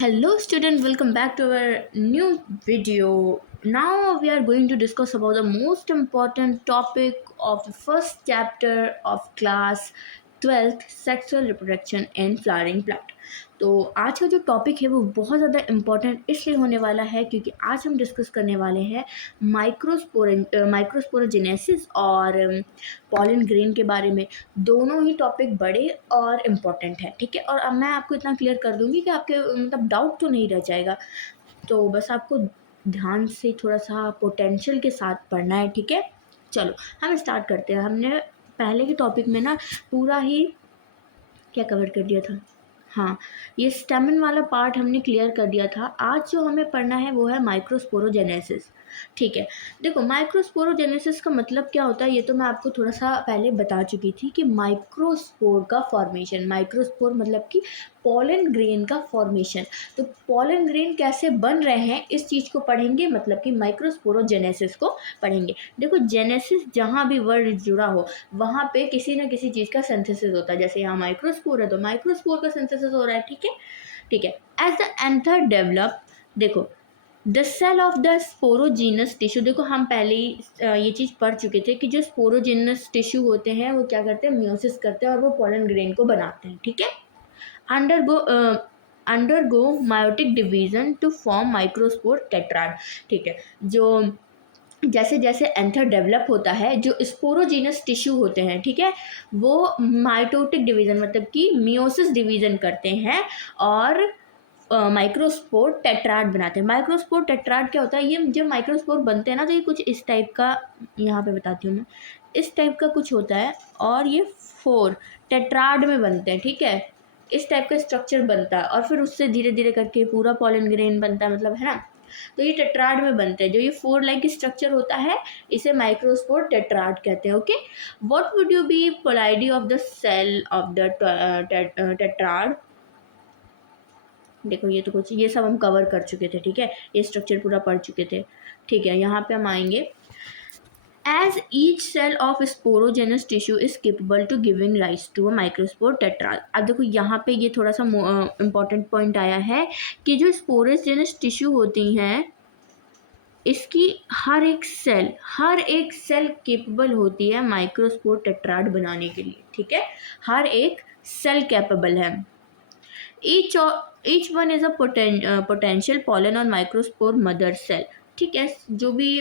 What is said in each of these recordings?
Hello student, welcome back to our new video. Now we are going to discuss about the most important topic of the first chapter of class 12th sexual reproduction in flowering plant. तो आज का जो topic है वो बहुत ज़्यादा important इसलिए होने वाला है क्योंकि आज हम डिस्कस करने वाले हैं माइक्रोस्पोरोजेनेसिस और पॉलन ग्रेन के बारे में। दोनों ही टॉपिक बड़े और इम्पोर्टेंट है, ठीक है। और अब मैं आपको इतना क्लियर कर दूंगी कि आपके मतलब डाउट तो नहीं रह जाएगा। तो बस आपको ध्यान से थोड़ा सा पोटेंशियल के साथ पढ़ना है, ठीक है। चलो हम स्टार्ट करते हैं। हमने पहले के टॉपिक में ना पूरा ही क्या कवर कर दिया था। हाँ, ये स्टेमन वाला पार्ट हमने क्लियर कर दिया था। आज जो हमें पढ़ना है वो है माइक्रोस्पोरोजेनेसिस, ठीक है। देखो माइक्रोस्पोरोजेनेसिस का मतलब क्या होता है ये तो मैं आपको थोड़ा सा पहले बता चुकी थी कि माइक्रोस्पोर का फॉर्मेशन, माइक्रोस्पोर मतलब कि पॉलन ग्रेन का फॉर्मेशन। तो पॉलन ग्रेन कैसे बन रहे हैं इस चीज़ को पढ़ेंगे, मतलब कि माइक्रोस्पोरोजेनेसिस को पढ़ेंगे। देखो जेनेसिस जहाँ भी वर्ड जुड़ा हो वहाँ पे किसी ना किसी चीज़ का सिंथेसिस होता है। जैसे यहाँ माइक्रोस्पोर है तो माइक्रोस्पोर का सिंथेसिस हो रहा है, ठीक है। ठीक है। एज द एंथर डेवलप, देखो the cell of the sporogenous tissue, देखो हम पहले ही ये चीज़ पढ़ चुके थे कि जो स्पोरोजीनस टिश्यू होते हैं वो क्या करते हैं, म्यूसिस करते हैं और वो पोलन ग्रेन को बनाते हैं, ठीक है। Undergo undergo meiotic division to form microspore tetrad, ठीक है। जो जैसे जैसे एंथर डेवलप होता है, जो स्पोरोजीनस टिश्यू होते हैं, ठीक है, वो माइटोटिक डिवीजन मतलब कि मियोसिस डिवीजन करते हैं और माइक्रोस्पोर टेट्राड बनाते हैं। माइक्रोस्पोर टेट्राड क्या होता है, ये जब माइक्रोस्पोर बनते हैं ना तो ये कुछ इस टाइप का, यहाँ पे बताती हूँ मैं, इस टाइप का कुछ होता है और ये 4 टेट्राड में बनते हैं, ठीक है। इस टाइप का स्ट्रक्चर बनता है और फिर उससे धीरे धीरे करके पूरा पॉलन ग्रेन बनता है, मतलब है ना। तो ये टेट्राड में बनते हैं। जो ये 4 लाइक स्ट्रक्चर होता है इसे माइक्रोस्पोर टेट्राड कहते हैं, okay. What would you be ploidy of the cell of the tetrad. देखो ये तो कुछ, ये सब हम कवर कर चुके थे, ठीक है, ये स्ट्रक्चर पूरा पढ़ चुके थे, ठीक है। यहाँ पे हम आएंगे। As each cell of sporogenous tissue is capable to giving rise to a microspore tetrad। अब देखो यहाँ पे ये थोड़ा सा इम्पॉर्टेंट पॉइंट आया है कि जो स्पोरोजेनस टिश्यू होती हैं इसकी हर एक सेल केपेबल होती है माइक्रोस्पोर टेट्राड बनाने के लिए, ठीक है। हर एक सेल कैपेबल है। Each one is a potential pollen और माइक्रोस्पोर मदर सेल, ठीक है। जो भी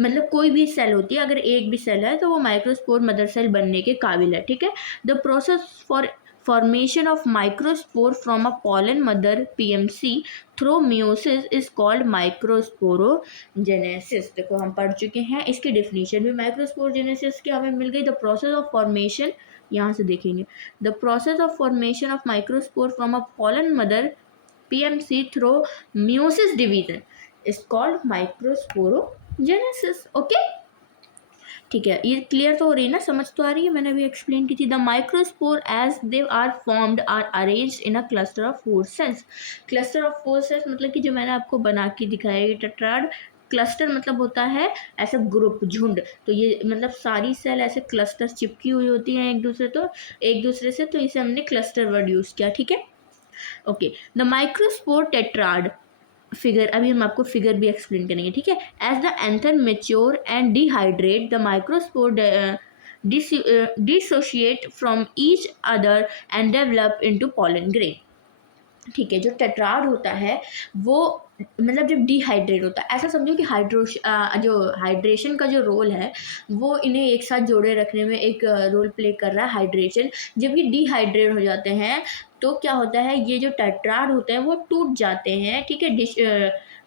मतलब कोई भी सेल होती है, अगर एक भी सेल है तो वो माइक्रोस्पोर मदर सेल बनने के काबिल है, ठीक है। The process for formation of microspore from a pollen mother PMC through meiosis is called microsporogenesis। देखो हम पढ़ चुके हैं, इसकी डेफिनेशन भी माइक्रोस्पोरोजेनेसिस की हमें मिल गई। द प्रोसेस ऑफ फॉर्मेशन, यहाँ से देखेंगे, the process of formation of microspore from a pollen mother PMC through meiosis division is called microsporogenesis, okay. ठीक है, ये क्लियर तो हो रही है ना, समझ तो आ रही है, मैंने अभी एक्सप्लेन की थी। The microspore as they are formed are arranged in a cluster of 4 cells. Cluster of 4 cells मतलब कि जो मैंने आपको बना के दिखाया ये टेट्राड, क्लस्टर मतलब होता है ऐसा ग्रुप, झुंड। तो ये मतलब सारी सेल ऐसे क्लस्टर चिपकी हुई होती हैं एक दूसरे से, तो इसे हमने क्लस्टर वर्ड यूज़ किया, ठीक है, okay. The microspore tetrad figure, अभी हम आपको फिगर भी एक्सप्लेन करेंगे, ठीक है। As the anther mature and dehydrate the microspore dissociate from each other and develop into pollen grain, ठीक है। जो टेट्राड होता है वो मतलब जब डिहाइड्रेट होता है, ऐसा समझो कि जो हाइड्रेशन का जो रोल है वो इन्हें एक साथ जोड़े रखने में एक रोल प्ले कर रहा है, हाइड्रेशन। जब ये डिहाइड्रेट हो जाते हैं तो क्या होता है, ये जो टेट्राड होते हैं वो टूट जाते हैं, ठीक है,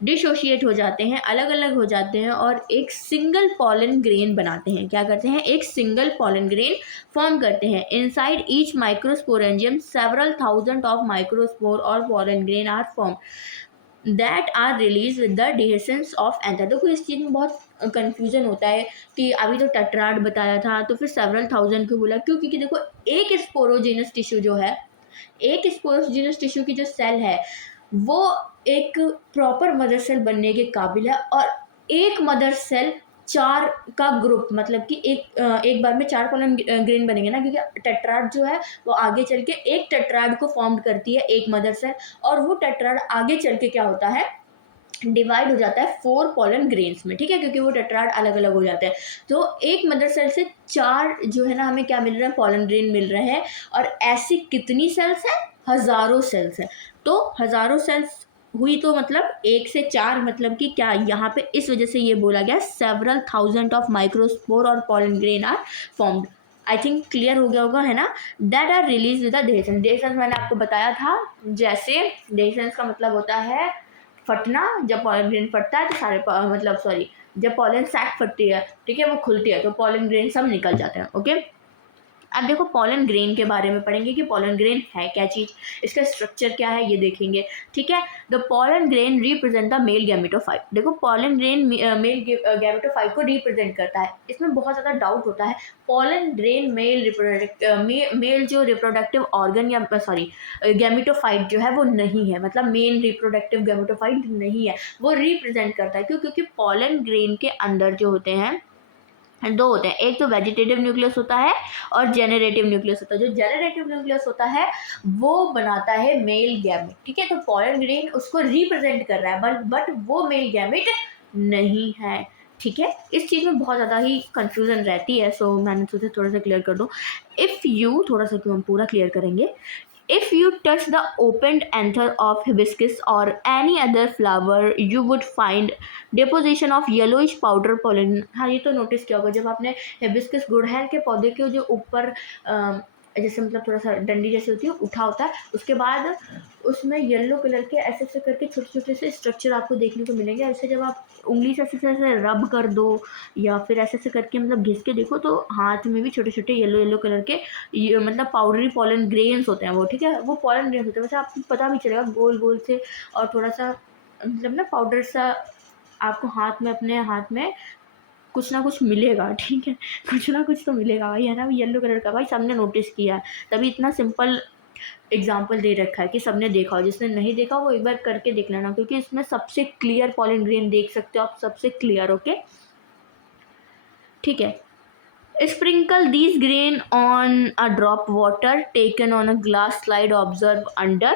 डिसोशिएट हो जाते हैं, अलग अलग हो जाते हैं और एक सिंगल पॉलन ग्रेन बनाते हैं। क्या करते हैं, एक सिंगल पॉलन ग्रेन फॉर्म करते हैं। Inside each microsporangium several thousand of microspore और pollen grain are form that are release with the dehiscence of anther. देखो इस चीज़ में बहुत कन्फ्यूजन होता है कि अभी तो टेट्राड बताया था तो फिर सेवरल थाउजेंड क्यों बोला, क्यों, क्योंकि देखो एक स्पोरोजेनस टिश्यू जो है, एक स्पोरोजेनस टिश्यू की जो सेल है वो एक प्रॉपर मदर सेल बनने के काबिल है और एक मदर सेल चार का ग्रुप, मतलब कि एक बार में चार पोलन ग्रेन बनेंगे ना, क्योंकि टेट्राड जो है वो आगे चल के एक टेट्राड को फॉर्म करती है, एक मदर सेल, और वो टेट्राड आगे चल के क्या होता है, डिवाइड हो जाता है 4 पोलन ग्रेन्स में, ठीक है, क्योंकि वो टेट्राड अलग अलग हो जाते हैं। तो एक मदर सेल से 4 जो है ना हमें क्या मिल रहा है, पोलन ग्रेन मिल रहे हैं। और ऐसी कितनी सेल्स हैं, हजारों सेल्स हैं। तो हजारों सेल्स हुई तो मतलब 1 से 4, मतलब कि क्या यहाँ पे इस वजह से ये बोला गया सेवरल थाउजेंड ऑफ माइक्रोस्पोर और pollen grain are formed. I think clear हो गया होगा, है ना। That are release with the dehiscence. Dehiscence मैंने आपको बताया था, जैसे देहेसेंस का मतलब होता है फटना। जब पॉलन ग्रेन फटता है तो सारे मतलब सॉरी, जब पॉलन सैक फटती है, ठीक है, वो खुलती है तो पॉलन ग्रेन सब निकल जाते हैं। ओके, अब देखो पॉलन ग्रेन के बारे में पढ़ेंगे कि पॉलन ग्रेन है क्या चीज़, इसका स्ट्रक्चर क्या है, ये देखेंगे, ठीक है। The pollen grain represent the male gametophyte. देखो पॉलन ग्रेन मेल गैमेटोफाइट को रिप्रेजेंट करता है। इसमें बहुत ज़्यादा डाउट होता है, पॉलन ग्रेन मेल जो रिप्रोडक्टिव ऑर्गन या सॉरी गैमेटोफाइट जो है वो नहीं है, मतलब मेन रिप्रोडक्टिव गैमेटोफाइट नहीं है, वो रिप्रेजेंट करता है। क्यों? क्योंकि पॉलन ग्रेन के अंदर जो होते हैं दो होते हैं, एक तो वेजिटेटिव न्यूक्लियस होता है और जेनरेटिव न्यूक्लियस होता है। जो जेनरेटिव न्यूक्लियस होता है वो बनाता है मेल गैमेट, ठीक है। तो पॉलन ग्रेन उसको रिप्रेजेंट कर रहा है, बट वो मेल गैमेट नहीं है, ठीक है। इस चीज़ में बहुत ज़्यादा ही कंफ्यूजन रहती है, सो मैंने सोचा थोड़ा सा क्लियर कर दूँ। इफ़ यू थोड़ा सा, क्यों हम पूरा क्लियर करेंगे। If you touch the opened anther of hibiscus or any other flower, you would find deposition of yellowish powder pollen। हाँ, ये तो नोटिस किया होगा, जब आपने हिबिस्कस गुड़हल के पौधे के जो ऊपर जैसे मतलब थोड़ा सा डंडी जैसे होती है उठा होता है, उसके बाद उसमें येलो कलर के ऐसे ऐसे करके छोटे छोटे से स्ट्रक्चर आपको देखने को मिलेंगे। ऐसे जब आप उंगली से ऐसे ऐसे रब कर दो या फिर ऐसे ऐसे करके मतलब घिस के देखो, तो हाथ में भी छोटे छोटे येलो येलो कलर के ये मतलब पाउडरी पॉलन ग्रेन्स होते हैं वो, ठीक है, वो पॉलन ग्रेन्स होते हैं। वैसे आपको पता भी चलेगा गोल गोल से, और थोड़ा सा मतलब ना पाउडर सा आपको हाथ में, अपने हाथ में कुछ ना कुछ मिलेगा, ठीक है, कुछ ना कुछ तो मिलेगा भाई, है ना। येलो कलर का, भाई सबने नोटिस किया है, तभी इतना सिंपल एग्जाम्पल दे रखा है कि सबने देखा हो। जिसने नहीं देखा वो एक बार करके देख लेना, क्योंकि इसमें सबसे क्लियर पॉलन ग्रेन देख सकते हो आप, सबसे क्लियर। ओके, ठीक है। Sprinkle these grain on a drop water taken on a glass slide, observe under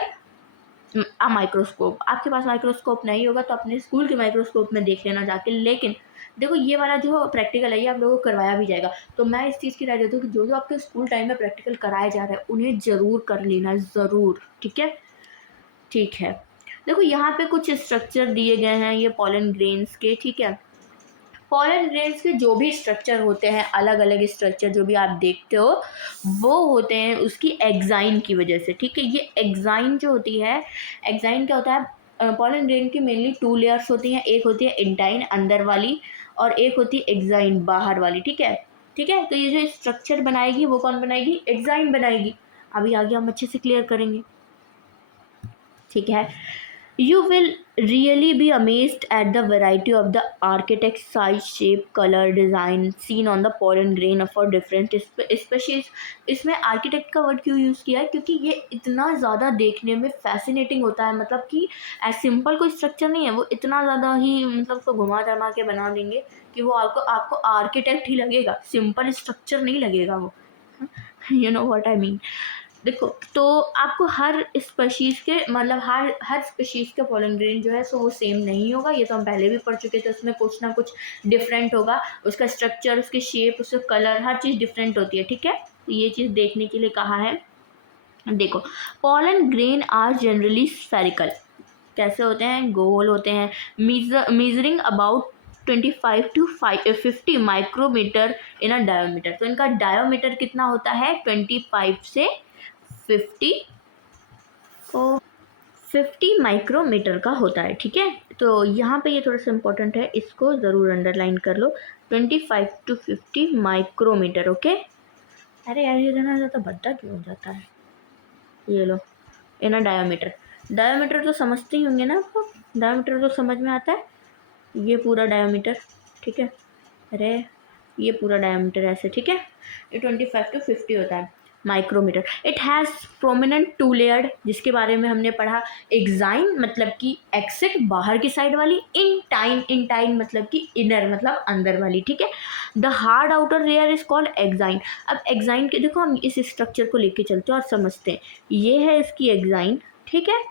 a microscope। आपके पास माइक्रोस्कोप नहीं होगा तो अपने स्कूल के माइक्रोस्कोप में देख लेना जाके। लेकिन देखो ये वाला जो प्रैक्टिकल है ये आप लोगों को करवाया भी जाएगा, तो मैं इस चीज़ की राय देती हूँ कि जो जो आपके स्कूल टाइम में प्रैक्टिकल कराया जा रहा है उन्हें ज़रूर कर लेना, ज़रूर, ठीक है। ठीक है, देखो यहाँ पे कुछ स्ट्रक्चर दिए गए हैं ये पॉलन ग्रेन्स के, ठीक है। पॉलन ग्रेन्स के जो भी स्ट्रक्चर होते हैं, अलग अलग स्ट्रक्चर जो भी आप देखते हो, वो होते हैं उसकी एक्साइन की वजह से, ठीक है। ये एक्साइन जो होती है, एक्साइन क्या होता है, पॉलन ग्रेन की मेनली 2 लेयर्स होती हैं। एक होती है इंटाइन अंदर वाली, और एक होती है एक्साइन बाहर वाली, ठीक है, ठीक है। तो ये जो स्ट्रक्चर बनाएगी वो कौन बनाएगी, एक्साइन बनाएगी। अभी आगे हम अच्छे से क्लियर करेंगे, ठीक है। You will really be amazed at the variety of the architect's size, shape, color, design seen on the pollen grain for different species। इसमें आर्किटेक्ट का वर्ड क्यों यूज़ किया है, क्योंकि ये इतना ज़्यादा देखने में फैसिनेटिंग होता है, मतलब कि सिंपल कोई स्ट्रक्चर नहीं है, वो इतना ज़्यादा ही मतलब उसको घुमा घुमा के बना देंगे कि वो आपको आर्किटेक्ट ही लगेगा, सिंपल स्ट्रक्चर नहीं लगेगा वो। You know what I mean. देखो तो आपको हर स्पीशीज़ के मतलब हर स्पीशीज़ का पॉलन ग्रेन जो है सो वो सेम नहीं होगा। ये तो हम पहले भी पढ़ चुके थे, उसमें कुछ ना कुछ डिफरेंट होगा, उसका स्ट्रक्चर, उसकी शेप, उसका कलर, हर चीज़ डिफरेंट होती है, ठीक है। तो ये चीज़ देखने के लिए कहा है। देखो pollen grain are generally spherical. कैसे होते हैं, गोल होते हैं, measuring about 25 to 50 micrometer in a diameter. तो इनका डायोमीटर कितना होता है, 25 से 50 माइक्रोमीटर का होता है, ठीक है। तो यहाँ पे ये थोड़ा सा इम्पोर्टेंट है, इसको ज़रूर अंडरलाइन कर लो, 25 to 50 माइक्रोमीटर। ओके, अरे यार ये ना ज़्यादा भद्दा क्यों हो जाता है, ये लो इन डायोमीटर। डायोमीटर तो समझते ही होंगे ना आपको, डायोमीटर तो समझ में आता है, ये पूरा डायोमीटर, ठीक है। अरे ये पूरा डायमीटर ऐसे, ठीक है। ये 25 to 50 होता है। Micrometer. It has prominent two layered, जिसके बारे में हमने पढ़ा। एक्साइन मतलब कि एक्सिट बाहर की साइड वाली, इंटाइन मतलब कि इनर मतलब अंदर वाली, ठीक है। The hard outer layer is called exine. अब एक्साइन के देखो हम इस स्ट्रक्चर को लेके चलते हैं और समझते हैं। ये है इसकी एक्साइन, ठीक है,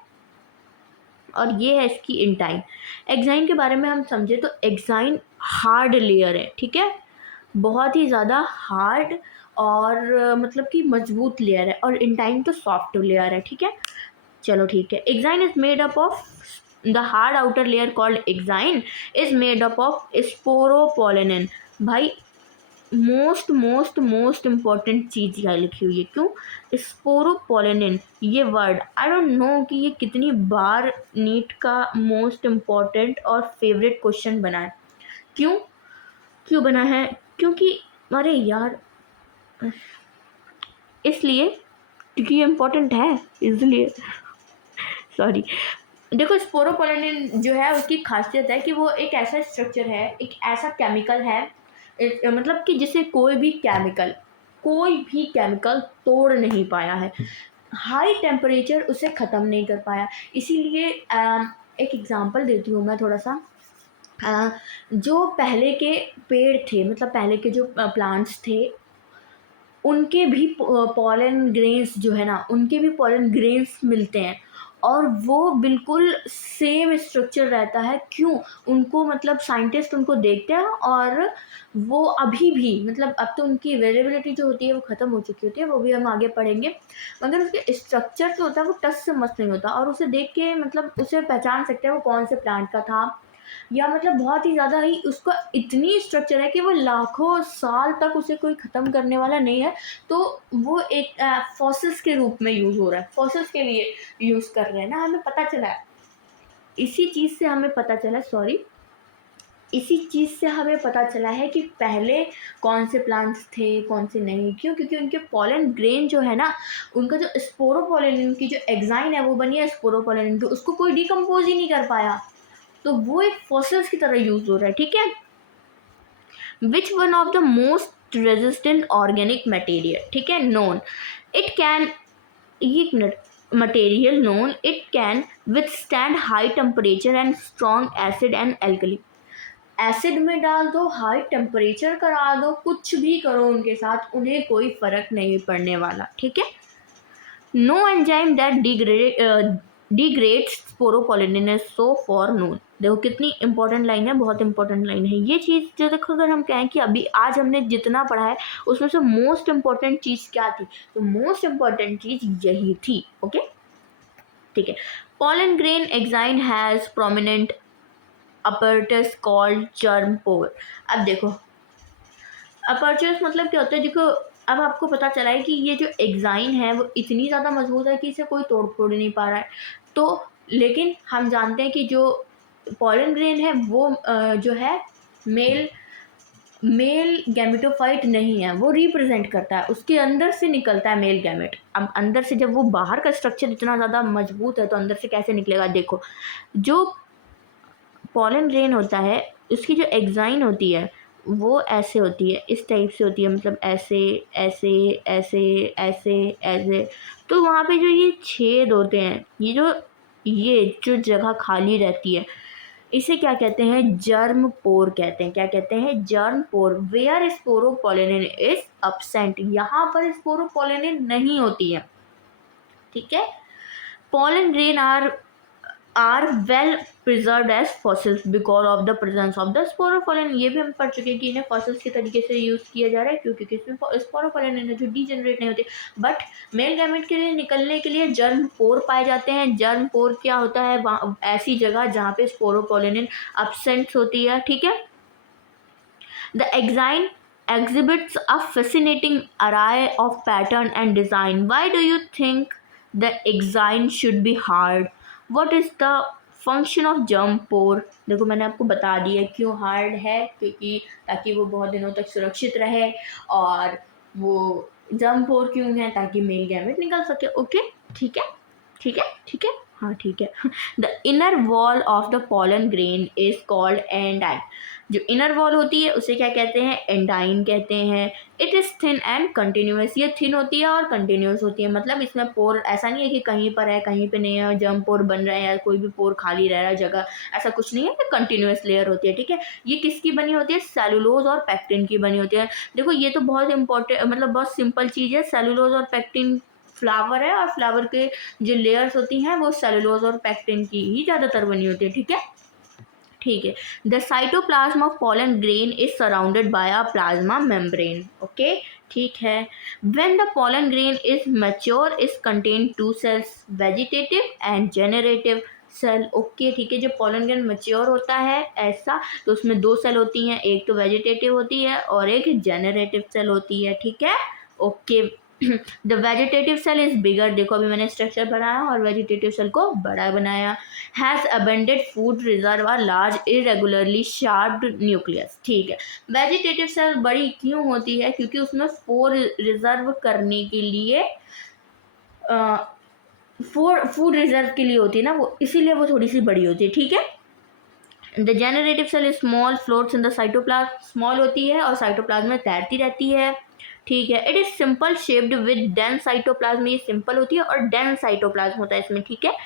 और ये है इसकी इंटाइन। एक्साइन के बारे में हम समझे तो एक्साइन हार्ड लेयर है, ठीक है, बहुत ही ज़्यादा हार्ड और मतलब कि मजबूत लेयर है, और इंटाइन तो सॉफ्ट लेयर है, ठीक है। चलो ठीक है। Exine is made up of the hard outer layer called exine is made up of sporopollenin. भाई मोस्ट मोस्ट मोस्ट इम्पॉर्टेंट चीज़ यहाँ लिखी हुई है, क्यों? स्पोरोपोलिन, ये वर्ड आई डोंट नो कि ये कितनी बार नीट का मोस्ट इम्पॉर्टेंट और फेवरेट क्वेश्चन बना है। क्यों क्यों बना है? क्योंकि अरे यार, इसलिए क्योंकि ये इम्पोर्टेंट है, इसलिए सॉरी। देखो स्पोरोपोलिन जो है उसकी खासियत है कि वो एक ऐसा स्ट्रक्चर है, एक ऐसा केमिकल है, मतलब कि जिसे कोई भी केमिकल तोड़ नहीं पाया है, हाई टेम्परेचर उसे ख़त्म नहीं कर पाया। इसीलिए एक एग्जांपल देती हूँ मैं थोड़ा सा। जो पहले के पेड़ थे, मतलब पहले के जो प्लांट्स थे, उनके भी पॉलन ग्रेन्स जो है ना, उनके भी पॉलन ग्रेन्स मिलते हैं, और वो बिल्कुल सेम स्ट्रक्चर रहता है। क्यों? उनको मतलब साइंटिस्ट उनको देखते हैं, और वो अभी भी मतलब अब तो उनकी अवेलेबिलिटी जो होती है वो ख़त्म हो चुकी होती है, वो भी हम आगे पढ़ेंगे, मगर उसके स्ट्रक्चर जो होता है वो टच से मस नहीं होता, और उसे देख के मतलब उसे पहचान सकते हैं वो कौन से प्लांट का था, या मतलब बहुत ही ज़्यादा ही उसका इतनी स्ट्रक्चर है कि वो लाखों साल तक उसे कोई ख़त्म करने वाला नहीं है। तो वो एक फॉसिल्स के रूप में यूज़ हो रहा है, फॉसिल्स के लिए यूज़ कर रहे हैं ना, हमें पता चला है। इसी चीज़ से हमें पता चला, इसी चीज़ से हमें पता चला है कि पहले कौन से प्लांट्स थे, कौन से नहीं। क्यों? क्योंकि उनके पॉलन ग्रेन जो है ना, उनका जो स्पोरोपोलिन की जो एक्साइन है वो बनी है स्पोरोपोलिन की, उसको कोई डिकम्पोज ही नहीं कर पाया, तो वो एक फॉसिल्स की तरह यूज़ हो रहा है, ठीक है। Which one of the most resistant organic material, ठीक है, नोन इट कैन, एक minute, material known it can withstand high temperature and strong acid and alkali. Acid में डाल दो, हाई टेम्परेचर करा दो, कुछ भी करो उनके साथ, उन्हें कोई फर्क नहीं पड़ने वाला, ठीक है। No enzyme that degrades sporopollenin is so far known. देखो कितनी इंपॉर्टेंट लाइन है, बहुत इंपॉर्टेंट लाइन है ये चीज़। जो देखो अगर हम कहें कि अभी आज हमने जितना पढ़ा है उसमें से मोस्ट इम्पॉर्टेंट चीज़ क्या थी, तो मोस्ट इम्पॉर्टेंट चीज़ यही थी, ओके, ठीक है। Pollen grain exine has prominent apertures called germ pore. अब देखो अपर्चर्स मतलब क्या होता है, देखो अब आपको पता चला है कि ये जो एक्साइन है वो इतनी ज़्यादा मजबूत है कि इसे कोई तोड़ फोड़ नहीं पा रहा है। तो लेकिन हम जानते हैं कि जो पॉलन ग्रेन है वो जो है मेल मेल गैमेटोफाइट नहीं है, वो रिप्रेजेंट करता है, उसके अंदर से निकलता है मेल गैमेट। अब अंदर से जब वो बाहर का स्ट्रक्चर इतना ज़्यादा मजबूत है तो अंदर से कैसे निकलेगा? देखो जो पॉलन ग्रेन होता है उसकी जो एक्साइन होती है वो ऐसे होती है, इस टाइप से होती है, मतलब ऐसे ऐसे ऐसे ऐसे ऐसे। तो वहाँ पे जो ये छेद होते हैं, ये जो जगह खाली रहती है, इसे क्या कहते हैं? जर्म पोर कहते हैं। क्या कहते हैं? Germ pore. Where sporopollenin is absent, यहाँ पर स्पोरोपोलिन नहीं होती है, ठीक है। pollen grain are well preserved as fossils because of the presence of the sporopollen। ये भी हम पढ़ चुके हैं कि इन्हें fossils के तरीके से यूज़ किया जा रहा है, क्योंकि इसमें sporopollen है जो डीजेनरेट नहीं होते, बट मेल गैमेट के लिए निकलने के लिए जर्म पोर पाए जाते हैं। जर्म पोर क्या होता है? ऐसी जगह जहाँ पे स्पोरोपोलिन absent होती है, ठीक है। The exine exhibits a fascinating array of pattern and design. Why do you think the exine should be hard? What is the function of germ pore? देखो मैंने आपको बता दिया क्यों हार्ड है, क्योंकि ताकि वो बहुत दिनों तक सुरक्षित रहे, और वो जर्म पोर क्यों है? ताकि मेल गैमेट निकल सके, ओके, ठीक है, ठीक है, ठीक है। हाँ ठीक है। The inner wall of the pollen grain is called intine. जो इनर वॉल होती है उसे क्या कहते हैं? एंडाइन कहते हैं। It is thin and continuous. ये थिन होती है और कंटिन्यूस होती है, मतलब इसमें पोर ऐसा नहीं है कि कहीं पर है कहीं पे नहीं है, जम पोर बन रहे हैं या कोई भी पोर खाली रह रहा है जगह, ऐसा कुछ नहीं है। ये कंटिन्यूस लेयर होती है, ठीक है। ये किसकी बनी होती है? सेलुलोज और पैक्टिन की बनी होती है। देखो ये तो बहुत इंपॉर्टेंट, मतलब बहुत सिंपल चीज़ है। सेलुलोज और पैक्टिन फ्लावर है, और फ्लावर के जो लेयर्स होती हैं वो सेलुलोज और पैक्टिन की ही ज़्यादातर बनी होती है, ठीक है। ठीक है। The cytoplasm of pollen grain is surrounded by a plasma membrane. Okay, ठीक है। When the pollen grain is mature is contain two cells, vegetative and generative cell. Okay, ठीक है। जब पॉलन ग्रेन मैच्योर होता है ऐसा, तो उसमें दो सेल होती हैं, एक तो वेजिटेटिव होती है और एक जेनरेटिव सेल होती है, ठीक है। Okay. The vegetative cell is bigger, देखो अभी मैंने स्ट्रक्चर बनाया और वेजिटेटिव सेल को बड़ा बनाया। Has abundant food reserve are large irregularly shaped nucleus. ठीक है। वेजिटेटिव सेल बड़ी क्यों होती है? क्योंकि उसमें फूड रिजर्व करने के लिए फूड रिजर्व के लिए होती है ना वो, इसीलिए वो थोड़ी सी बड़ी होती है, ठीक है। The generative cell is small, floats in the cytoplasm, small होती है और साइटोप्लाज्म में तैरती रहती है, ठीक है। It is simple shaped with dense cytoplasm, ये सिंपल होती है और डेंस साइटोप्लाज्म होता है इसमें, ठीक है।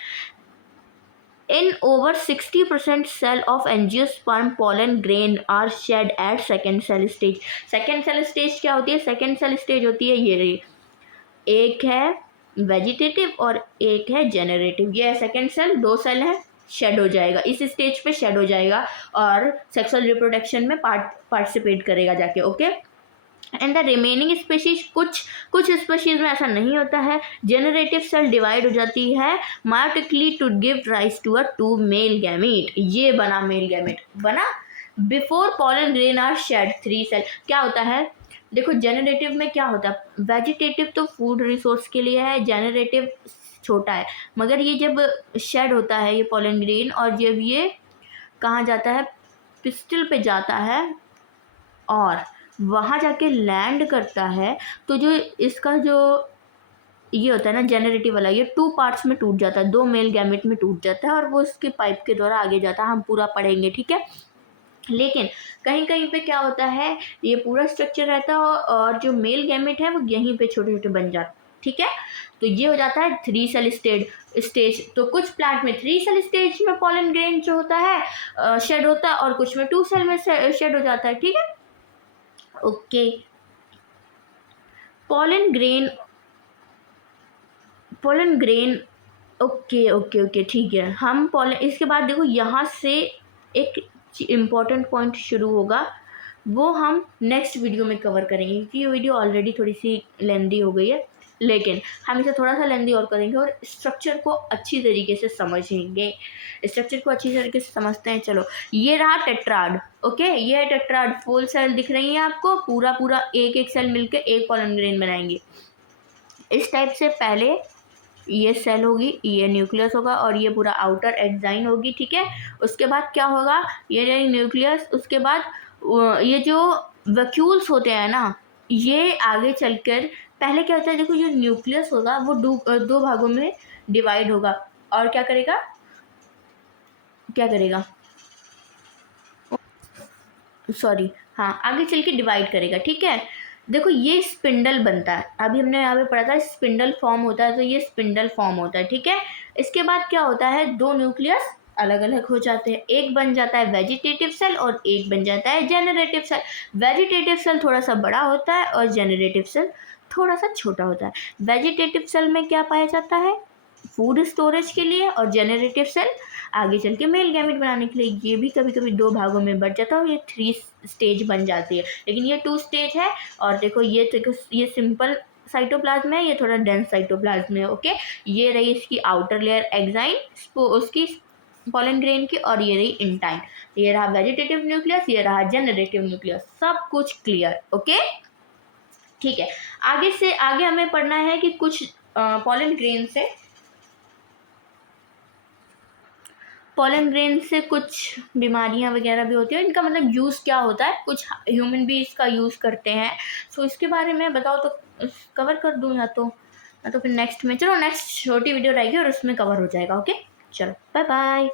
In over 60% cell of angiosperm pollen grain are shed at second cell stage. Second cell stage क्या होती है? Second cell stage होती है ये रही, एक है वेजिटेटिव और एक है जेनरेटिव। ये सेकेंड सेल, दो सेल है, शेड हो जाएगा इस स्टेज पे, शेड हो जाएगा और सेक्सुअल रिप्रोडक्शन में पार्टिसिपेट करेगा जाके, okay. And the remaining species, कुछ स्पीशीज में ऐसा नहीं होता है। जेनरेटिव सेल डिवाइड हो जाती है meiotically to give rise to a two male gamete. ये बना मेल गैमीट बना। Before pollen grain are shed three cell. क्या होता है? देखो जेनरेटिव में क्या होता है? वेजिटेटिव तो फूड रिसोर्स के लिए है, जेनरेटिव छोटा है, मगर ये जब शेड होता है ये पॉलन ग्रेन, और जब ये कहाँ जाता है? पिस्टल पे जाता है और वहाँ जाके लैंड करता है, तो जो इसका जो ये होता है ना जेनरेटिव वाला, ये टू पार्ट्स में टूट जाता है, दो मेल गैमेट में टूट जाता है और वो इसके पाइप के द्वारा आगे जाता है। हम पूरा पढ़ेंगे, ठीक है। लेकिन कहीं कहीं पे क्या होता है, ये पूरा स्ट्रक्चर रहता है और जो मेल गैमेट है वो यहीं पे छोटे छोटे बन जाते, ठीक है। तो ये हो जाता है थ्री सेल स्टेज। तो कुछ प्लांट में थ्री सेल स्टेज में पॉलन ग्रेन जो होता है शेड होता है, और कुछ में टू सेल में शेड हो जाता है, ठीक है। Okay. Pollen grain okay okay okay, ठीक है। हम पॉलन, इसके बाद देखो यहाँ से एक इम्पॉर्टेंट पॉइंट शुरू होगा, वो हम नेक्स्ट वीडियो में कवर करेंगे, क्योंकि ये वीडियो ऑलरेडी थोड़ी सी लेंदी हो गई है, लेकिन हम इसे थोड़ा सा लेंदी और करेंगे और स्ट्रक्चर को अच्छी तरीके से समझेंगे। स्ट्रक्चर को अच्छी तरीके से समझते हैं। चलो, ये रहा टेट्राड, ओके। ये है टेट्राड, फुल सेल दिख रही है आपको, पूरा पूरा एक एक सेल मिलके एक पॉलन ग्रेन बनाएंगे इस टाइप से। पहले ये सेल होगी, ये न्यूक्लियस होगा और ये पूरा आउटर एक्साइन होगी, ठीक है। उसके बाद क्या होगा? ये रही न्यूक्लियस, उसके बाद ये जो वैक्यूल्स होते हैं ना, ये आगे चलकर पहले क्या होता है, देखो जो न्यूक्लियस होगा वो दो भागों में डिवाइड होगा और क्या करेगा, सॉरी, हाँ, आगे चल के डिवाइड करेगा, ठीक है। देखो ये स्पिंडल बनता है, अभी हमने यहाँ पे पढ़ा था स्पिंडल फॉर्म होता है, तो ये स्पिंडल फॉर्म होता है, ठीक है। इसके बाद क्या होता है, दो न्यूक्लियस अलग अलग हो जाते हैं, एक बन जाता है वेजिटेटिव सेल और एक बन जाता है जेनरेटिव सेल। वेजिटेटिव सेल थोड़ा सा बड़ा होता है और जेनरेटिव सेल थोड़ा सा छोटा होता है। वेजिटेटिव सेल में क्या पाया जाता है? फूड स्टोरेज के लिए, और जेनरेटिव सेल आगे चल के मेल गैमेट बनाने के लिए। ये भी कभी कभी दो भागों में बढ़ जाता है और ये थ्री स्टेज बन जाती है, लेकिन ये टू स्टेज है। और देखो ये सिंपल साइटोप्लाज्म है, ये थोड़ा डेंस साइटोप्लाज्म है, ओके। ये रही इसकी आउटर लेयर एक्साइन, उसकी पॉलन ग्रेन की, और ये रही इंटाइन। ये रहा वेजिटेटिव न्यूक्लियस, ये रहा जेनरेटिव न्यूक्लियस, सब कुछ क्लियर, ओके, ठीक है। आगे हमें पढ़ना है कि कुछ पॉलन ग्रेन से कुछ बीमारियां वगैरह भी होती है, इनका मतलब यूज़ क्या होता है, कुछ ह्यूमन भी इसका यूज़ करते हैं। सो इसके बारे में बताओ तो कवर कर दूँ या तो तो फिर नेक्स्ट में चलो नेक्स्ट छोटी वीडियो रहेगी और उसमें कवर हो जाएगा। ओके चलो बाय बाय।